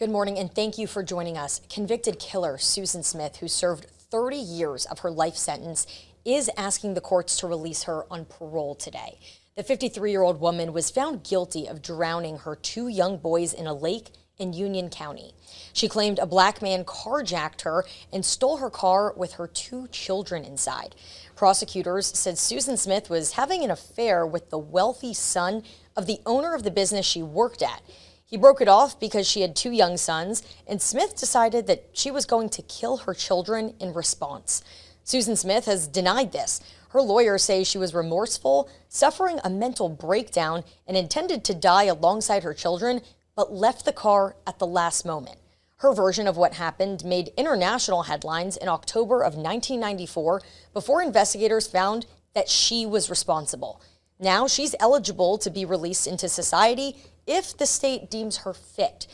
Good morning, and thank you for joining us. Convicted killer Susan Smith, who served 30 years of her life sentence, is asking the courts to release her on parole today. The 53-year-old woman was found guilty of drowning her two young boys in a lake in Union County. She claimed a black man carjacked her and stole her car with her two children inside. Prosecutors said Susan Smith was having an affair with the wealthy son of the owner of the business she worked at. He broke it off because she had two young sons, and Smith decided that she was going to kill her children in response. Susan Smith has denied this. Her lawyers say she was remorseful, suffering a mental breakdown, and intended to die alongside her children, but left the car at the last moment. Her version of what happened made international headlines in October of 1994 before investigators found that she was responsible. Now she's eligible to be released into society if the state deems her fit.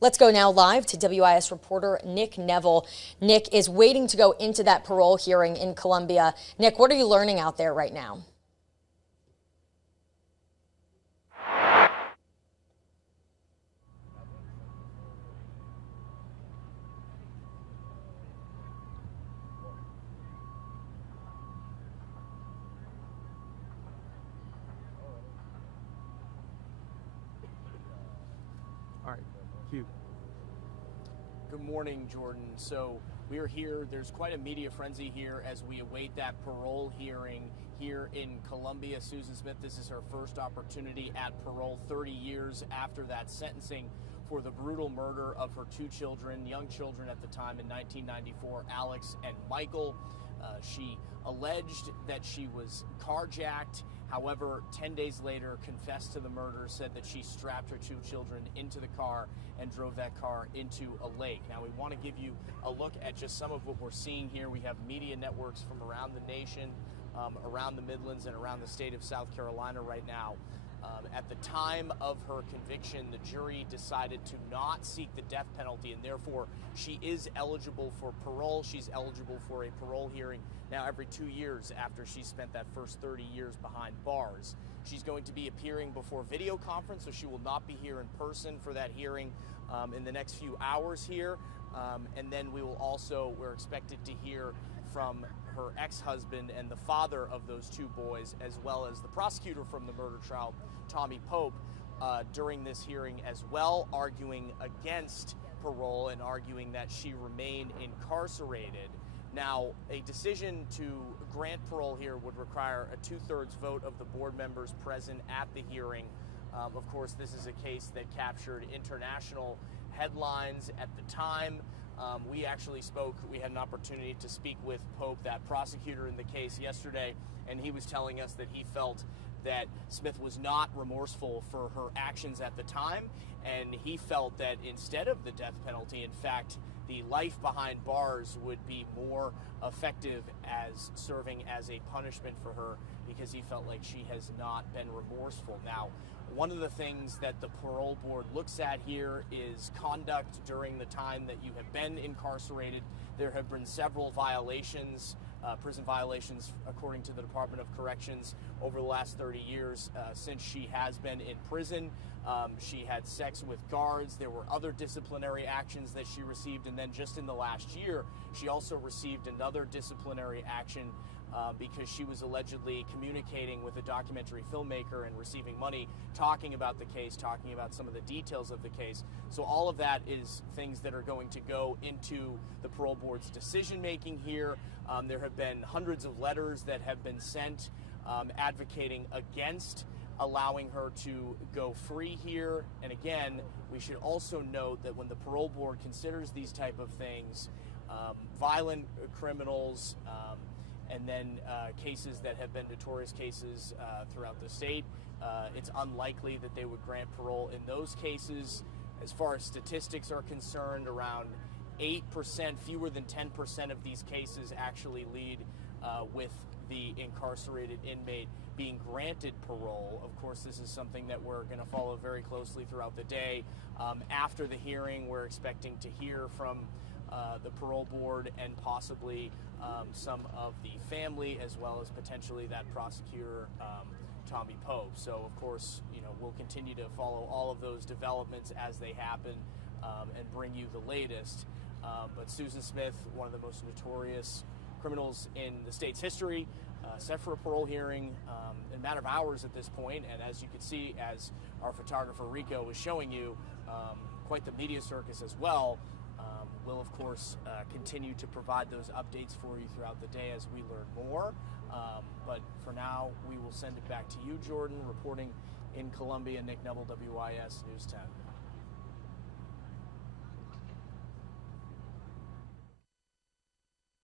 Let's go now live to WIS reporter Nick Neville. Nick is waiting to go into that parole hearing in Columbia. Nick, what are you learning out there right now? All right, cue. Good morning, Jordan. So we are here. There's quite a media frenzy here as we await that parole hearing here in Columbia. Susan Smith, this is her first opportunity at parole 30 years after that sentencing for the brutal murder of her two children, young children at the time in 1994, Alex and Michael. She alleged that she was carjacked. However, 10 days later, confessed to the murder, said that she strapped her two children into the car and drove that car into a lake. Now, we want to give you a look at just some of what we're seeing here. We have media networks from around the nation, around the Midlands, and around the state of South Carolina right now. At the time of her conviction, the jury decided to not seek the death penalty, and therefore she is eligible for parole. She's eligible for a parole hearing now every 2 years after she spent that first 30 years behind bars. She's going to be appearing before video conference, so she will not be here in person for that hearing in the next few hours here. And then we're expected to hear from her ex-husband and the father of those two boys, as well as the prosecutor from the murder trial, Tommy Pope, during this hearing as well, arguing against parole and arguing that she remained incarcerated. Now, a decision to grant parole here would require a 2/3 vote of the board members present at the hearing. Of course, this is a case that captured international headlines at the time. We had an opportunity to speak with Pope, that prosecutor in the case, yesterday, and he was telling us that he felt that Smith was not remorseful for her actions at the time, and he felt that instead of the death penalty, in fact, the life behind bars would be more effective as serving as a punishment for her, because he felt like she has not been remorseful. Now, one of the things that the parole board looks at here is conduct during the time that you have been incarcerated. There have been several violations, prison violations, according to the Department of Corrections, over the last 30 years since she has been in prison. She had sex with guards. There were other disciplinary actions that she received. And then just in the last year, she also received another disciplinary action because she was allegedly communicating with a documentary filmmaker and receiving money, talking about the case, talking about some of the details of the case. So all of that is things that are going to go into the parole board's decision making here. There have been hundreds of letters that have been sent advocating against allowing her to go free here. And again, we should also note that when the parole board considers these type of things, violent criminals, and then cases that have been notorious cases throughout the state, it's unlikely that they would grant parole in those cases. As far as statistics are concerned, around 8%, fewer than 10% of these cases actually lead with the incarcerated inmate being granted parole. Of course, this is something that we're going to follow very closely throughout the day. After the hearing, we're expecting to hear from the parole board and possibly some of the family, as well as potentially that prosecutor, Tommy Pope. So, of course, we'll continue to follow all of those developments as they happen. and bring you the latest. But Susan Smith, one of the most notorious criminals in the state's history, set for a parole hearing in a matter of hours at this point. And as you can see, as our photographer Rico was showing you, quite the media circus as well. We'll, of course, continue to provide those updates for you throughout the day as we learn more. But for now, we will send it back to you, Jordan, reporting in Columbia. Nick Neville, WIS News 10.